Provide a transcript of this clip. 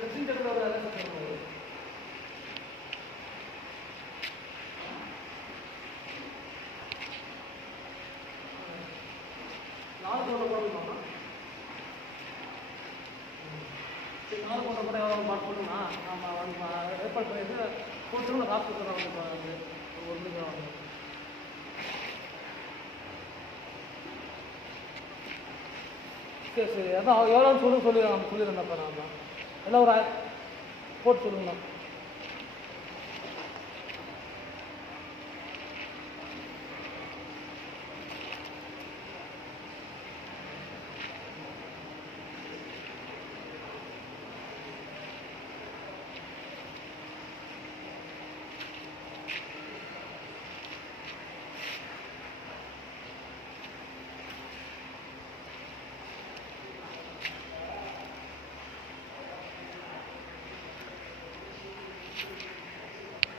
Dressing table ஒரு வேலை சொல்லுங்கள். நாலு போட்ட போடணுமா? சரி, நாலு போட்ட கூட போடணுமா? ஆமாம், ஏற்பாடு பண்ணிட்டு போட்டு காசு கொடுக்குறாங்க. ஒரு மணிக்கு வாங்க. சரி சரி, அதான் எவ்வளோன்னு சொல்லிடுறேன். சொல்லிடுறேன்ப்பா. நான் எல்லாம் ஒரு போட்டு சொல்லுங்கண்ணா.